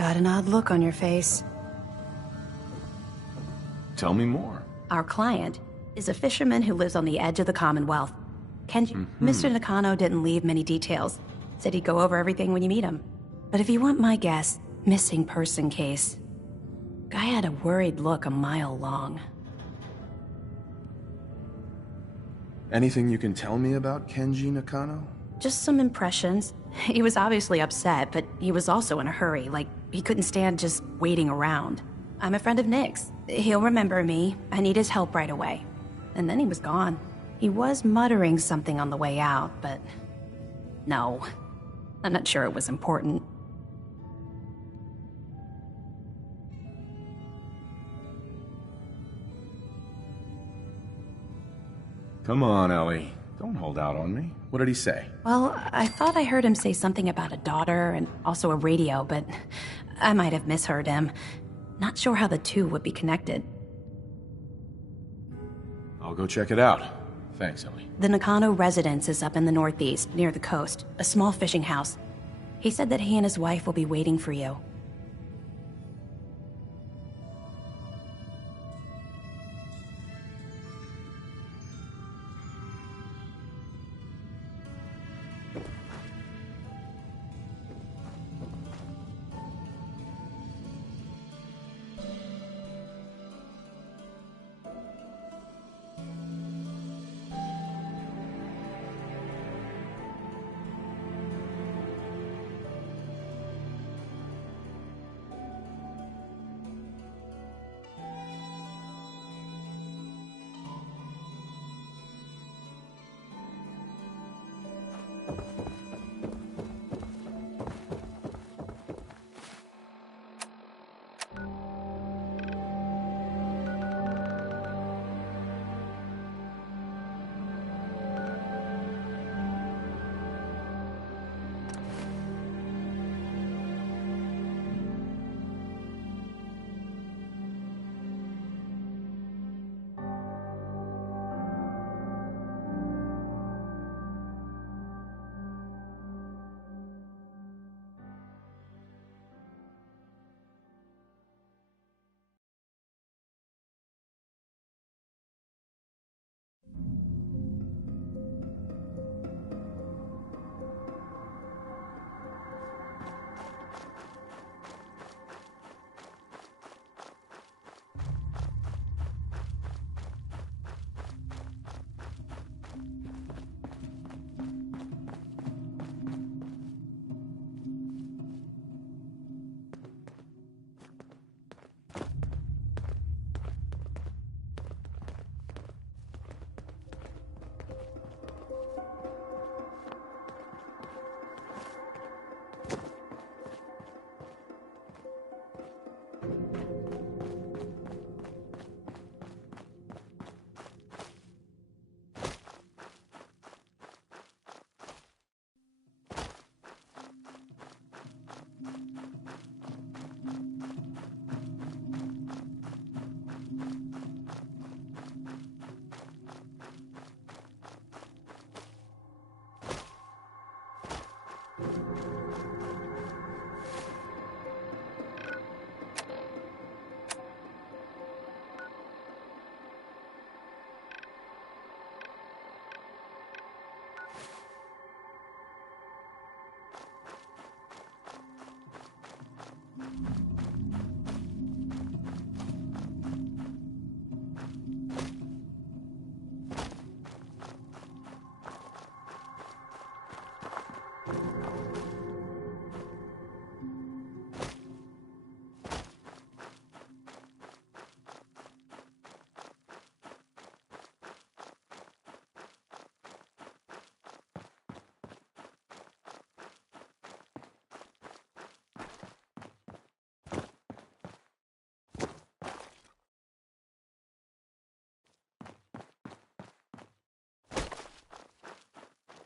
Got an odd look on your face. Tell me more. Our client is a fisherman who lives on the edge of the Commonwealth. Kenji, Mr. Nakano didn't leave many details. Said he'd go over everything when you meet him. But if you want my guess, missing person case. Guy had a worried look a mile long. Anything you can tell me about Kenji Nakano? Just some impressions. He was obviously upset, but he was also in a hurry, like he couldn't stand just waiting around. I'm a friend of Nick's. He'll remember me. I need his help right away. And then he was gone. He was muttering something on the way out, but... no. I'm not sure it was important. Come on, Ellie. Don't hold out on me. What did he say? Well, I thought I heard him say something about a daughter and also a radio, but I might have misheard him. Not sure how the two would be connected. I'll go check it out. Thanks, Ellie. The Nakano residence is up in the northeast, near the coast. A small fishing house. He said that he and his wife will be waiting for you.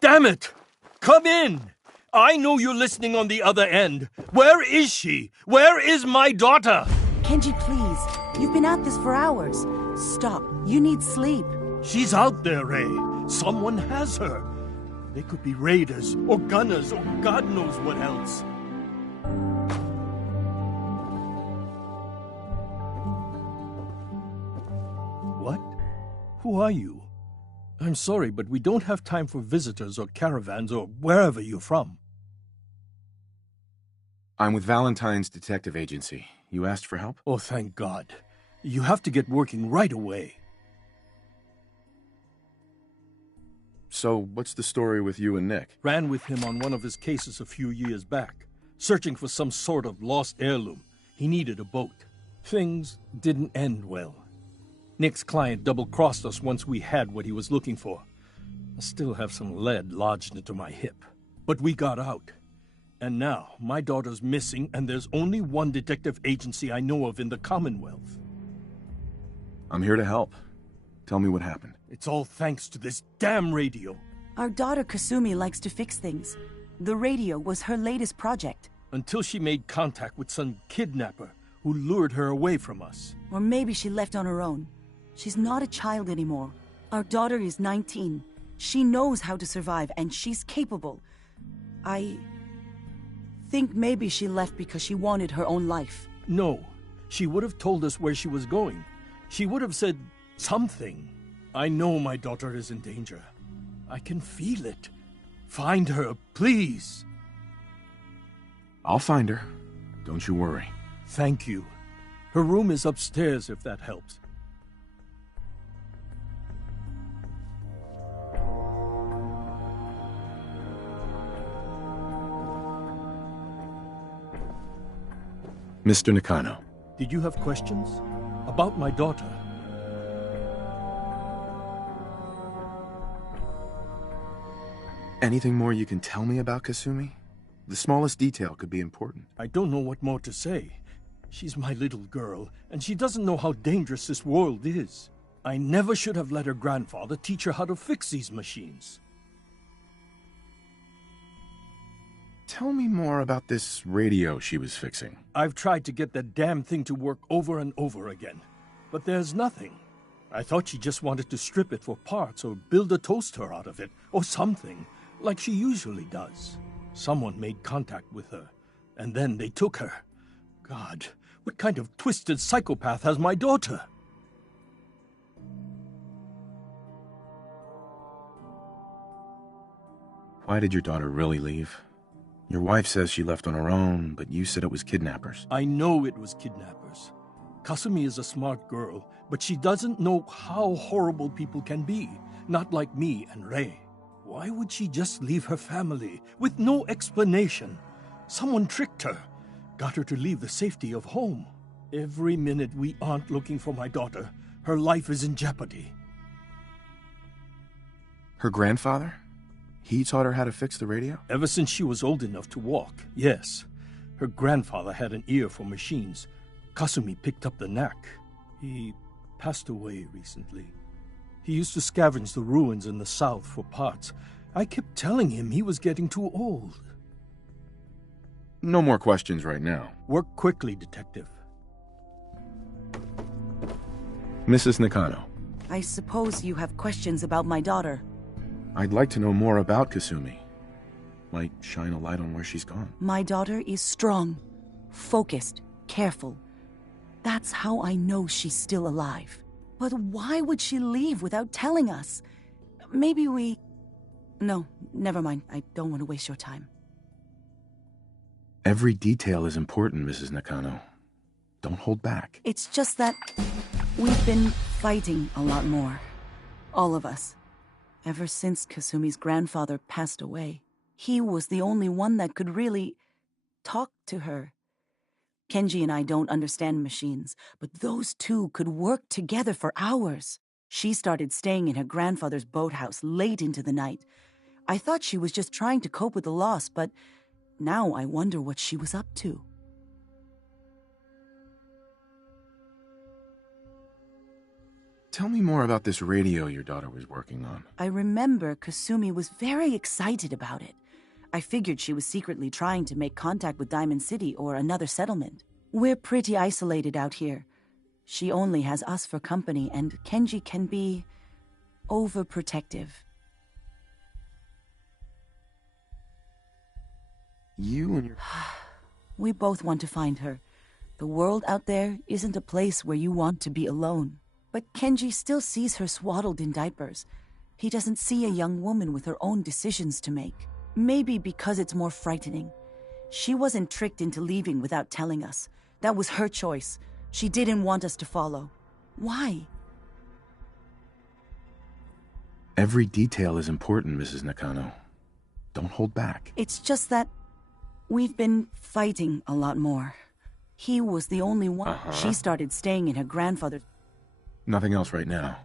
Damn it! Come in! I know you're listening on the other end. Where is she? Where is my daughter? Kenji, please. You've been at this for hours. Stop. You need sleep. She's out there, Ray. Someone has her. They could be raiders, or gunners, or God knows what else. Who are you? I'm sorry, but we don't have time for visitors or caravans or wherever you're from. I'm with Valentine's Detective Agency. You asked for help? Oh, thank God. You have to get working right away. So, what's the story with you and Nick? Ran with him on one of his cases a few years back, searching for some sort of lost heirloom. He needed a boat. Things didn't end well. Nick's client double-crossed us once we had what he was looking for. I still have some lead lodged into my hip. But we got out. And now, my daughter's missing, and there's only one detective agency I know of in the Commonwealth. I'm here to help. Tell me what happened. It's all thanks to this damn radio. Our daughter Kasumi likes to fix things. The radio was her latest project. Until she made contact with some kidnapper who lured her away from us. Or maybe she left on her own. She's not a child anymore. Our daughter is 19. She knows how to survive, and she's capable. I think maybe she left because she wanted her own life. No, she would have told us where she was going. She would have said something. I know my daughter is in danger. I can feel it. Find her, please. I'll find her. Don't you worry. Thank you. Her room is upstairs, if that helps. Mr. Nakano. Did you have questions? About my daughter? Anything more you can tell me about Kasumi? The smallest detail could be important. I don't know what more to say. She's my little girl, and she doesn't know how dangerous this world is. I never should have let her grandfather teach her how to fix these machines. Tell me more about this radio she was fixing. I've tried to get that damn thing to work over and over again, but there's nothing. I thought she just wanted to strip it for parts or build a toaster out of it, or something, like she usually does. Someone made contact with her, and then they took her. God, what kind of twisted psychopath has my daughter? Why did your daughter really leave? Your wife says she left on her own, but you said it was kidnappers. I know it was kidnappers. Kasumi is a smart girl, but she doesn't know how horrible people can be, not like me and Rei. Why would she just leave her family with no explanation? Someone tricked her, got her to leave the safety of home. Every minute we aren't looking for my daughter, her life is in jeopardy. Her grandfather? He taught her how to fix the radio? Ever since she was old enough to walk, yes. Her grandfather had an ear for machines. Kasumi picked up the knack. He passed away recently. He used to scavenge the ruins in the south for parts. I kept telling him he was getting too old. No more questions right now. Work quickly, Detective. Mrs. Nakano. I suppose you have questions about my daughter. I'd like to know more about Kasumi. Might shine a light on where she's gone. My daughter is strong, focused, careful. That's how I know she's still alive. But why would she leave without telling us? Maybe we... No, never mind. I don't want to waste your time. Every detail is important, Mrs. Nakano. Don't hold back. It's just that we've been fighting a lot more. All of us. Ever since Kasumi's grandfather passed away. He was the only one that could really talk to her. Kenji and I don't understand machines, but those two could work together for hours. She started staying in her grandfather's boathouse late into the night. I thought she was just trying to cope with the loss, but now I wonder what she was up to. Tell me more about this radio your daughter was working on. I remember Kasumi was very excited about it. I figured she was secretly trying to make contact with Diamond City or another settlement. We're pretty isolated out here. She only has us for company, and Kenji can be overprotective. You and your... We both want to find her. The world out there isn't a place where you want to be alone. But Kenji still sees her swaddled in diapers. He doesn't see a young woman with her own decisions to make. Maybe because it's more frightening. She wasn't tricked into leaving without telling us. That was her choice. She didn't want us to follow. Why? Every detail is important, Mrs. Nakano. Don't hold back. It's just that we've been fighting a lot more. He was the only one. She started staying in her grandfather's... Nothing else right now.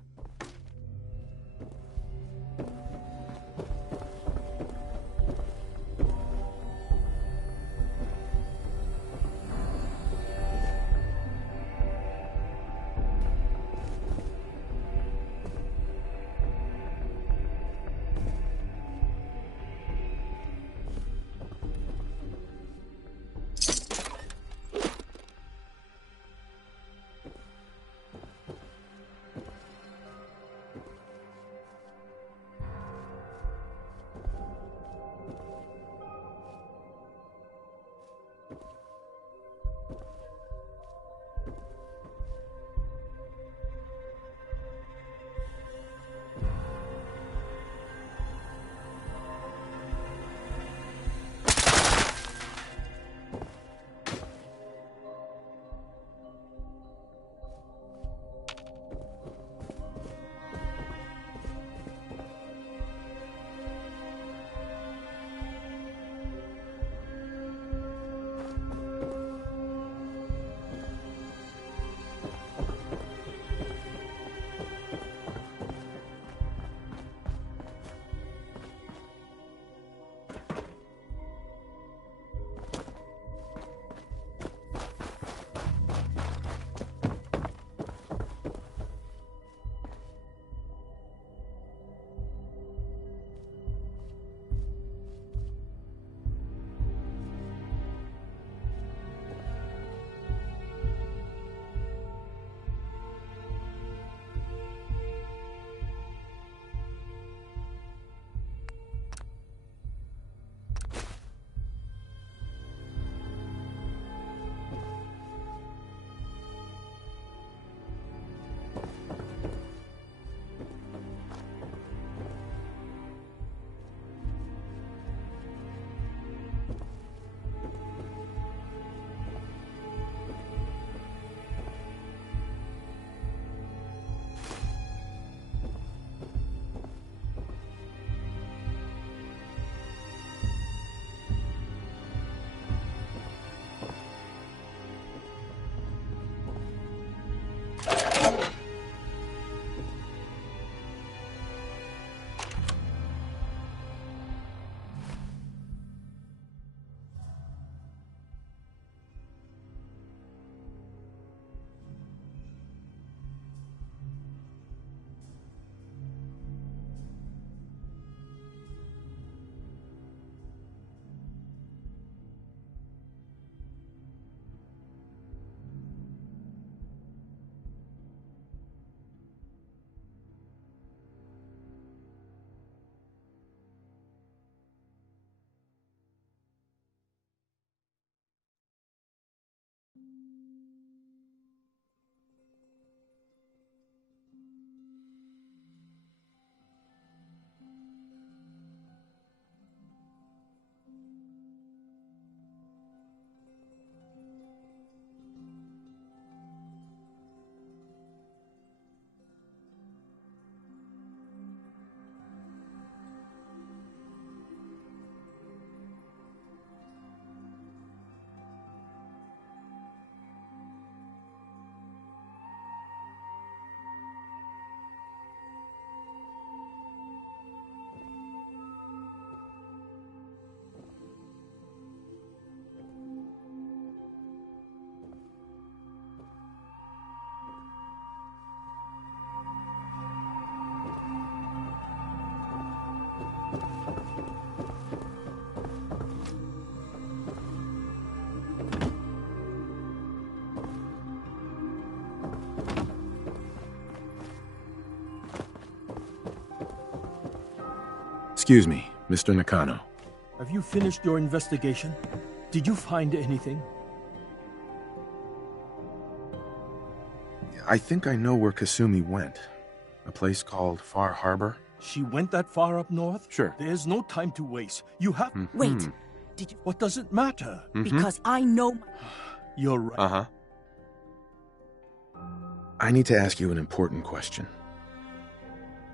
Excuse me, Mr. Nakano. Have you finished your investigation? Did you find anything? I think I know where Kasumi went. A place called Far Harbor? She went that far up north? Sure. There's no time to waste. You have... Wait, did you... What does it matter? Because I know... You're right. Uh-huh. I need to ask you an important question.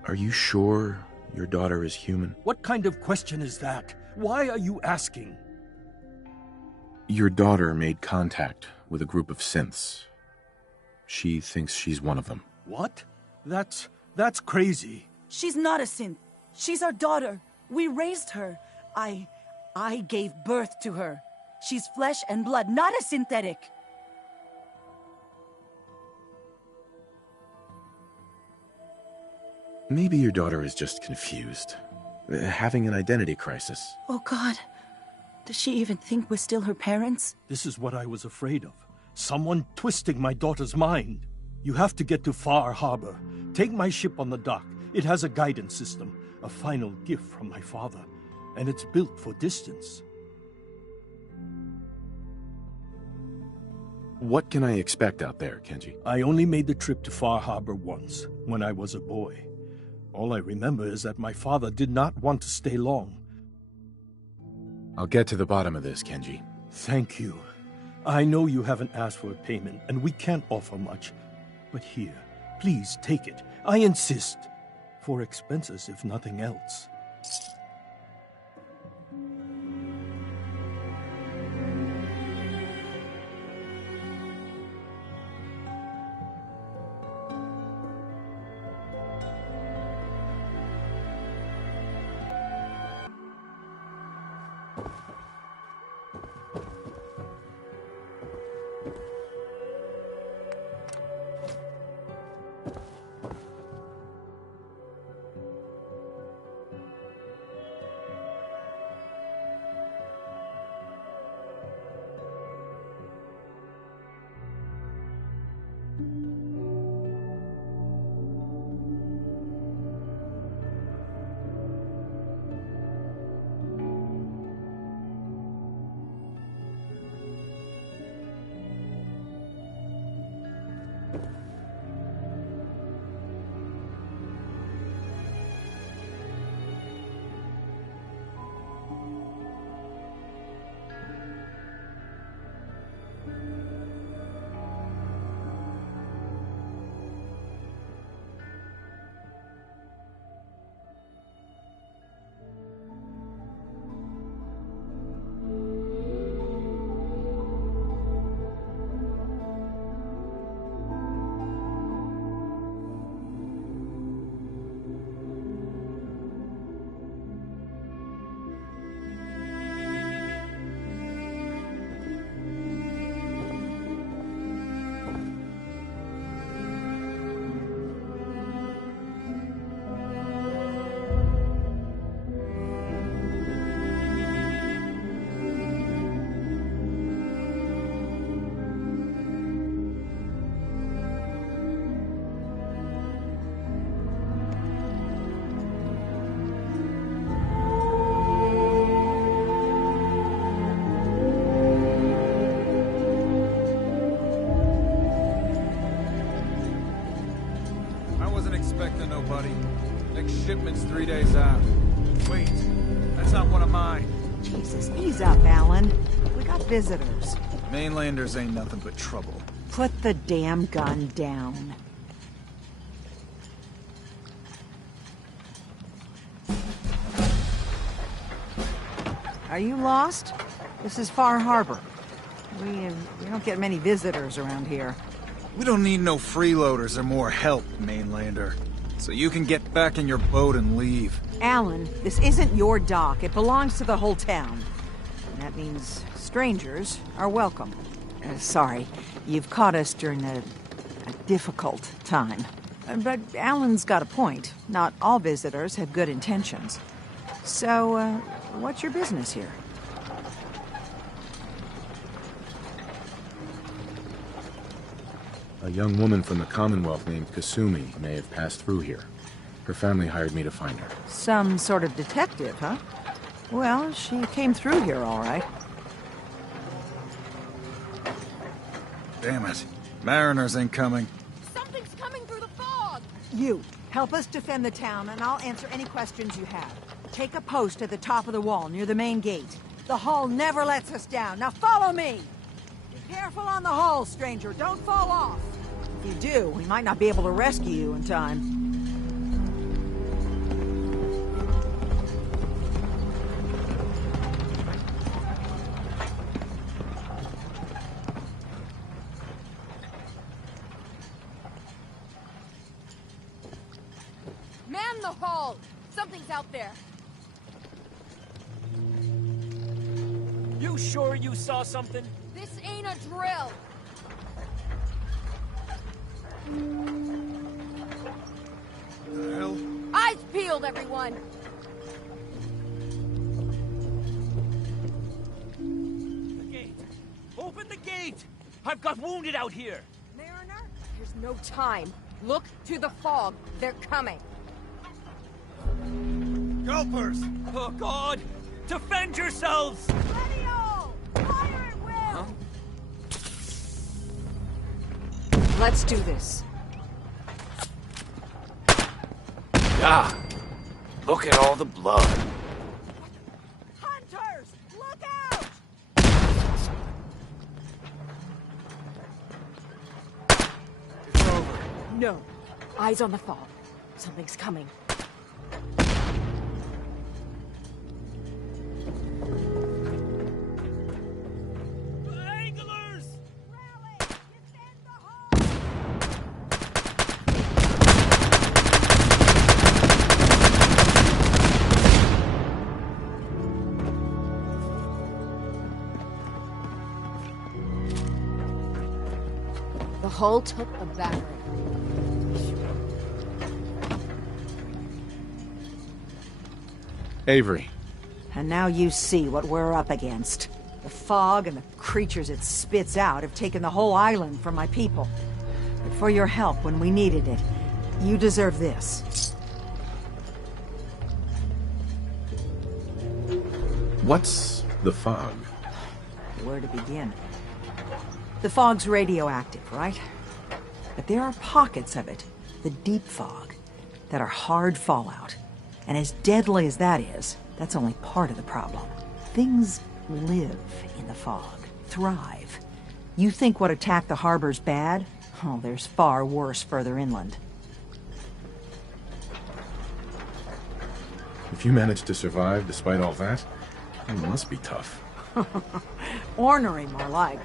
Are you sure your daughter is human? What kind of question is that? Why are you asking? Your daughter made contact with a group of synths. She thinks she's one of them. What? That's crazy. She's not a synth. She's our daughter. We raised her. I gave birth to her. She's flesh and blood, not a synthetic. Maybe your daughter is just confused. Having an identity crisis. Oh, God. Does she even think we're still her parents? This is what I was afraid of. Someone twisting my daughter's mind. You have to get to Far Harbor. Take my ship on the dock. It has a guidance system, a final gift from my father, and it's built for distance. What can I expect out there, Kenji? I only made the trip to Far Harbor once, when I was a boy. All I remember is that my father did not want to stay long. I'll get to the bottom of this, Kenji. Thank you. I know you haven't asked for a payment, and we can't offer much. But here, please take it. I insist. For expenses, if nothing else. Expecting nobody. Next shipment's 3 days out. Wait, that's not one of mine. Jesus, ease up, Alan. We got visitors. Mainlanders ain't nothing but trouble. Put the damn gun down. Are you lost? This is Far Harbor. We don't get many visitors around here. We don't need no freeloaders or more help, Mainlander. So you can get back in your boat and leave. Alan, this isn't your dock. It belongs to the whole town. And that means strangers are welcome. Sorry, you've caught us during a difficult time. But Alan's got a point. Not all visitors have good intentions. So, what's your business here? A young woman from the Commonwealth named Kasumi may have passed through here. Her family hired me to find her. Some sort of detective, huh? Well, she came through here all right. Damn it. Mariners ain't coming. You, help us defend the town, and I'll answer any questions you have. Take a post at the top of the wall, near the main gate. The hull never lets us down. Now follow me! Be careful on the hull, stranger. Don't fall off. If you do, we might not be able to rescue you in time. Man the hull! Something's out there. You sure you saw something? This ain't a drill. The hell? Eyes peeled, everyone. The gate! Open the gate! I've got wounded out here! Mariner, there's no time. Look to the fog. They're coming. Gulpers! Oh, God! Defend yourselves! Ready all! Fire at will! Let's do this. Ah! Look at all the blood. Hunters! Look out! It's over. No. Eyes on the fog. Something's coming. Anglers! Rally! Defend the hull! The hull took a battering. Avery, And now you see what we're up against. The fog and the creatures it spits out have taken the whole island from my people. But for your help when we needed it, you deserve this. what's the fog? Where to begin? The fog's radioactive, right? But there are pockets of it, the deep fog, that are hard fallout. And as deadly as that is, that's only part of the problem. Things live in the fog, thrive. You think what attacked the harbor's bad? Oh, there's far worse further inland. If you managed to survive despite all that, it must be tough. Ornery, more like.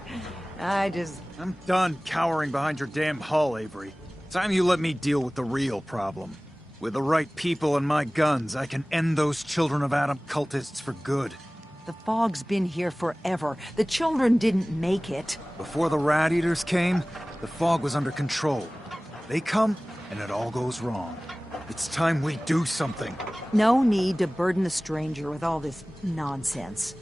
I'm done cowering behind your damn hull, Avery. Time you let me deal with the real problem. With the right people and my guns, I can end those Children of Adam cultists for good. The fog's been here forever. The children didn't make it. Before the Rat Eaters came, the fog was under control. They come, and it all goes wrong. It's time we do something. No need to burden the stranger with all this nonsense.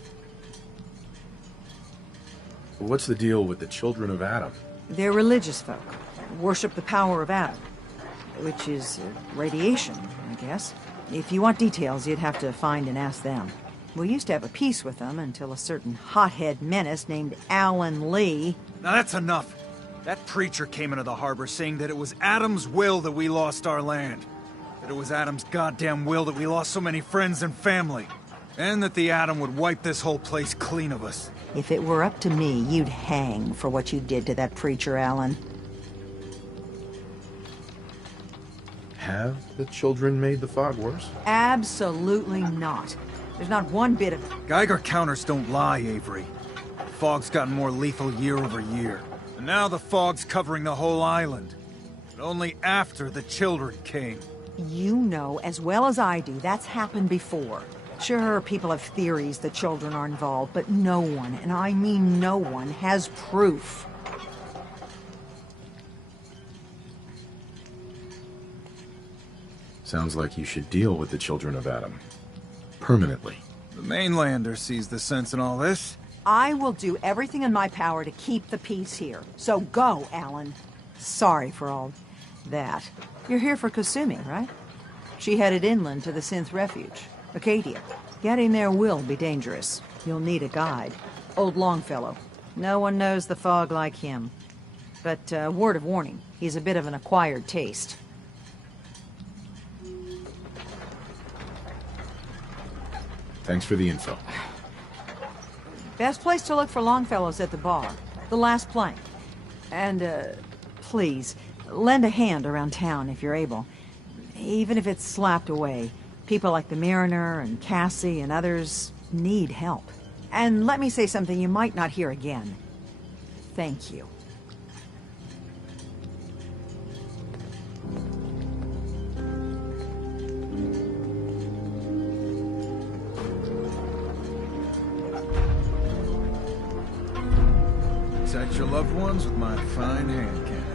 What's the deal with the Children of Adam? They're religious folk. Worship the power of Adam. Which is radiation, I guess. If you want details, you'd have to find and ask them. We used to have a peace with them until a certain hothead menace named Alan Lee... Now that's enough. That preacher came into the harbor saying that it was Adam's will that we lost our land. That it was Adam's goddamn will that we lost so many friends and family. And that the Atom would wipe this whole place clean of us. If it were up to me, you'd hang for what you did to that preacher, Alan. Have the children made the fog worse? Absolutely not. There's not one bit of... Geiger counters don't lie, Avery. The fog's gotten more lethal year over year. And now the fog's covering the whole island. But only after the children came. You know as well as I do that's happened before. Sure, people have theories the children are involved, but no one, and I mean no one, has proof. Sounds like you should deal with the Children of Adam. Permanently. The mainlander sees the sense in all this. I will do everything in my power to keep the peace here. So go, Alan. Sorry for all that. You're here for Kasumi, right? She headed inland to the Synth Refuge, Acadia. Getting there will be dangerous. You'll need a guide. Old Longfellow. No one knows the fog like him. But, word of warning, he's a bit of an acquired taste. Thanks for the info. Best place to look for Longfellow's at the bar. The last plank. And, please, lend a hand around town if you're able. Even if it's slapped away. People like the Mariner and Cassie and others need help. And let me say something you might not hear again. Thank you. Protect your loved ones with my fine hand cannons.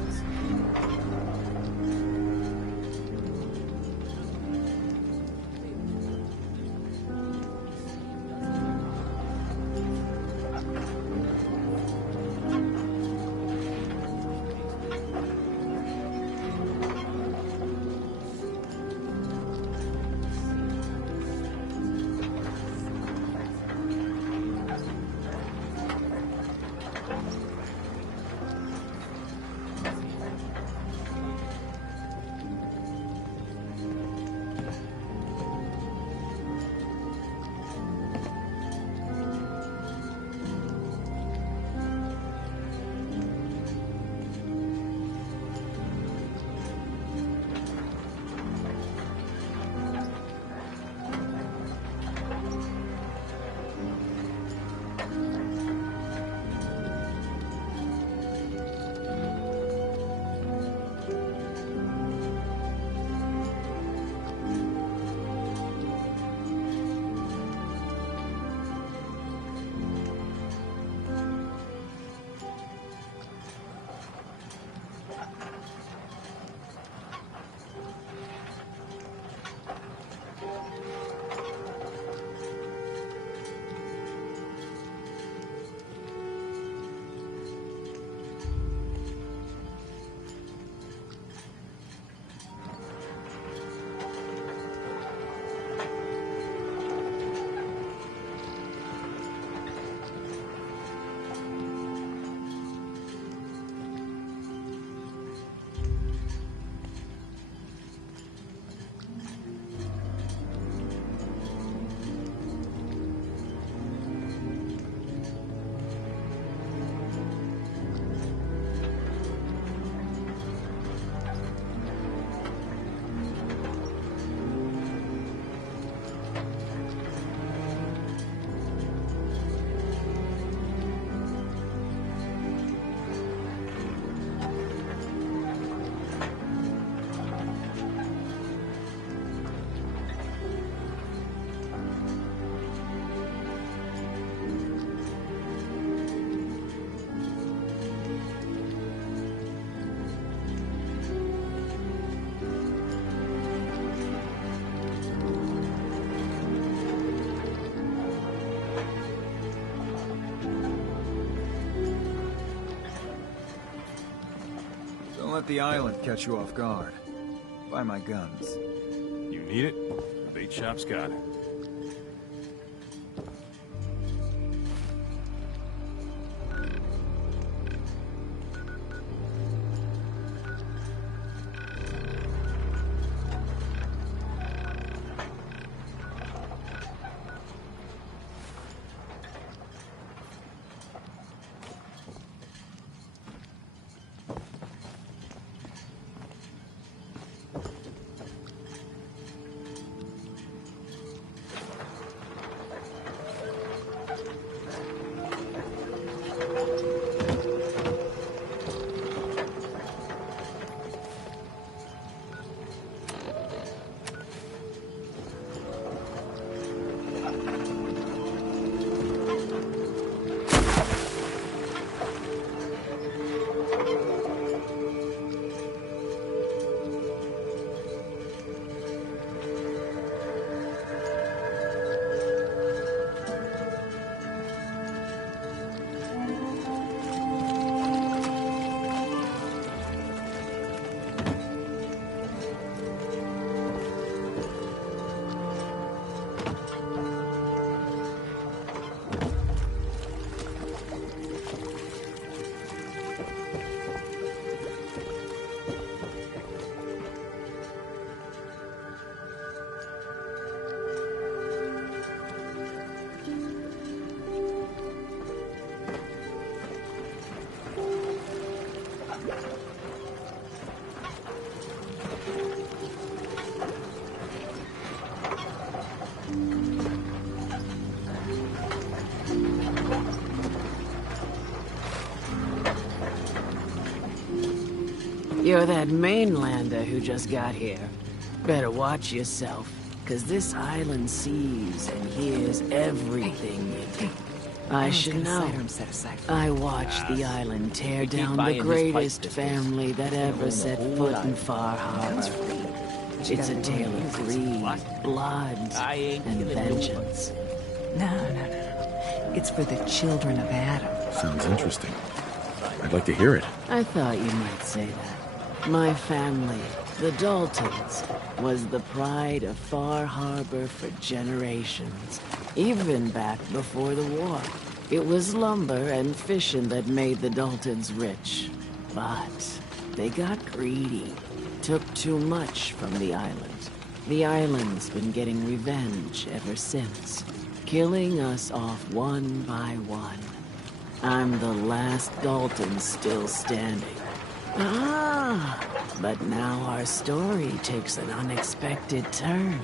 Don't let the island catch you off guard. Buy my guns. You need it? The bait shop's got it. You're that mainlander who just got here. Better watch yourself, 'cause this island sees and hears everything you do. I should know. I watched the island tear down the greatest family that ever set foot in Far Harbor. It's a tale of greed, blood, and vengeance. No. It's for the children of Adam. Sounds interesting. I'd like to hear it. I thought you might say that. My family, the Daltons, was the pride of Far Harbor for generations, even back before the war. It was lumber and fishing that made the Daltons rich. But they got greedy, took too much from the island. The island's been getting revenge ever since, killing us off one by one. I'm the last Dalton still standing. But now our story takes an unexpected turn.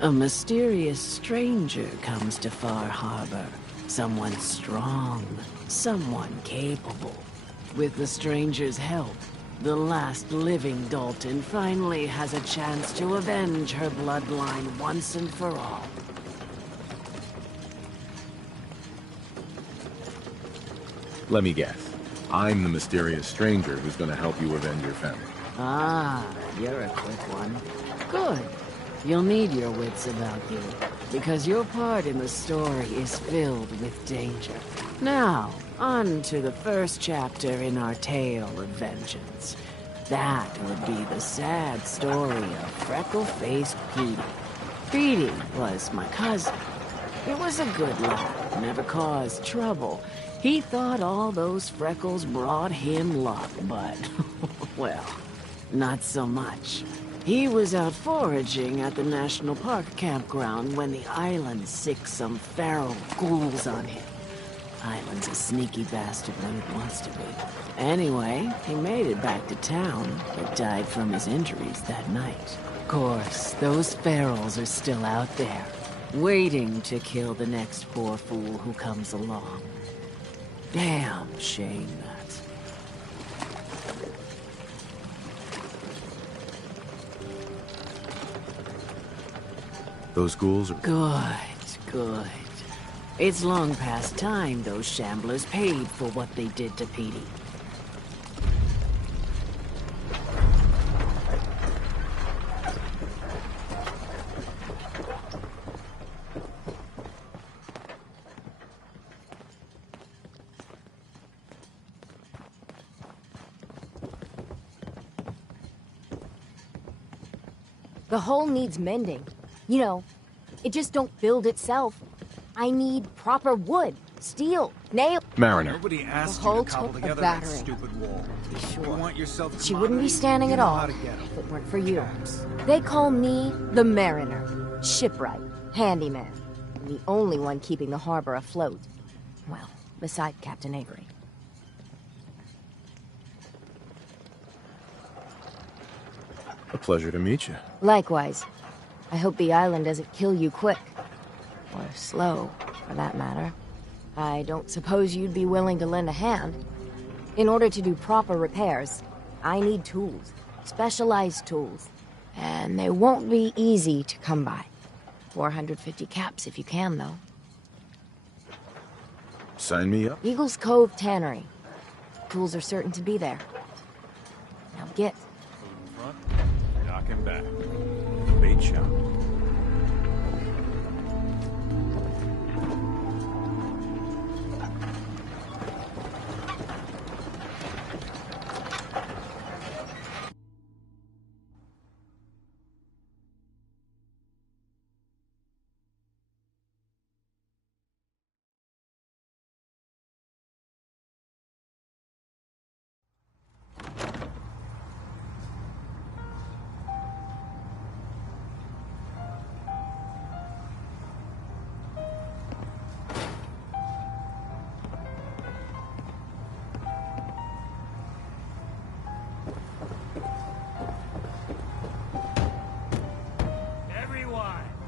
A mysterious stranger comes to Far Harbor. Someone strong, someone capable. With the stranger's help, the last living Dalton finally has a chance to avenge her bloodline once and for all. Let me guess. I'm the mysterious stranger who's gonna help you avenge your family. You're a quick one. Good. You'll need your wits about you, because your part in the story is filled with danger. Now, on to the first chapter in our tale of vengeance. That would be the sad story of freckle-faced Petey. Petey was my cousin. He was a good lad, never caused trouble. He thought all those freckles brought him luck, but, well, not so much. He was out foraging at the National Park campground when the island sicked some feral ghouls on him. Island's a sneaky bastard when it wants to be. Anyway, he made it back to town, but died from his injuries that night. Of course, those ferals are still out there, waiting to kill the next poor fool who comes along. Damn shame that. Those ghouls are... Good. It's long past time those shamblers paid for what they did to Petey. The hull needs mending. You know, it just don't build itself. I need proper wood, steel, nail. Mariner. Nobody asked The you hull to cobble took a together that battering. stupid wall. Be You sure. want yourself She wouldn't be standing at all if it weren't for you. They call me the Mariner, shipwright, handyman, and the only one keeping the harbor afloat. Well, beside Captain Avery. A pleasure to meet you. Likewise. I hope the island doesn't kill you quick. Or slow, for that matter. I don't suppose you'd be willing to lend a hand. In order to do proper repairs, I need tools. Specialized tools. And they won't be easy to come by. 450 caps if you can, though. Sign me up. Eagles Cove Tannery. Tools are certain to be there. Now get. Front, dock and back. Bait shop.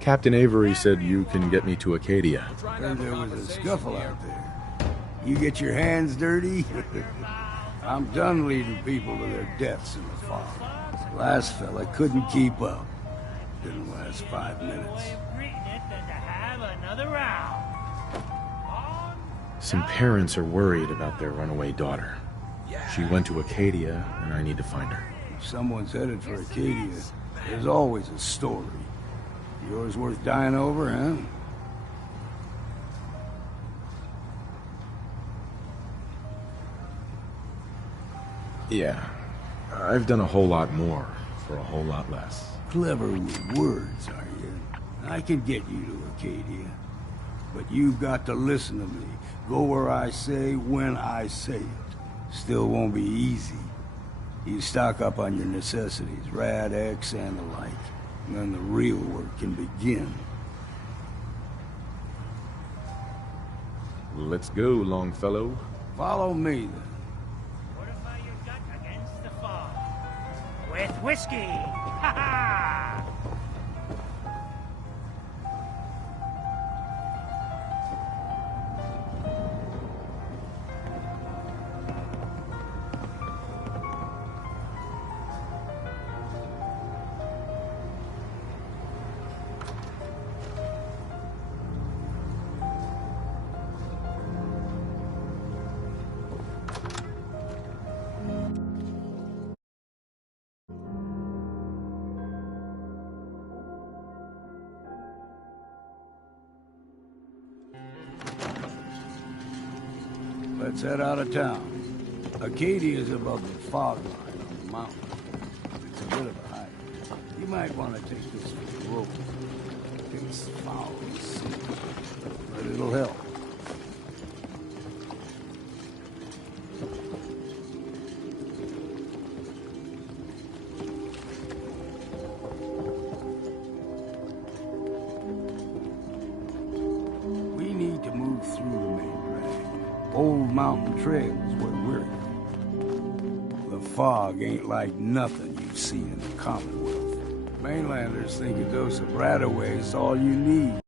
Captain Avery said you can get me to Acadia. Heard there was a scuffle out there. You get your hands dirty? I'm done leading people to their deaths in the fog. Last fella couldn't keep up. Didn't last 5 minutes. Some parents are worried about their runaway daughter. She went to Acadia, and I need to find her. If someone's headed for Acadia, there's always a story. Yours worth dying over, huh? Yeah. I've done a whole lot more for a whole lot less. Clever with words, are you? I can get you to Acadia. But you've got to listen to me. Go where I say, when I say it. Still won't be easy. You stock up on your necessities, Rad-X and the like. And then the real work can begin. Let's go, Longfellow. Follow me, then. Fortify your gut against the fog. With whiskey! Ha ha! Let's head out of town. Acadia's above the fog line on the mountain. It's a bit of a hike. You might want to take this for the road. It's foul and sick, but it'll help. We need to move through the main drag. Old Mountain Trail is where we're going. The fog ain't like nothing you've seen in the Commonwealth. Mainlanders think a dose of Radaway is all you need.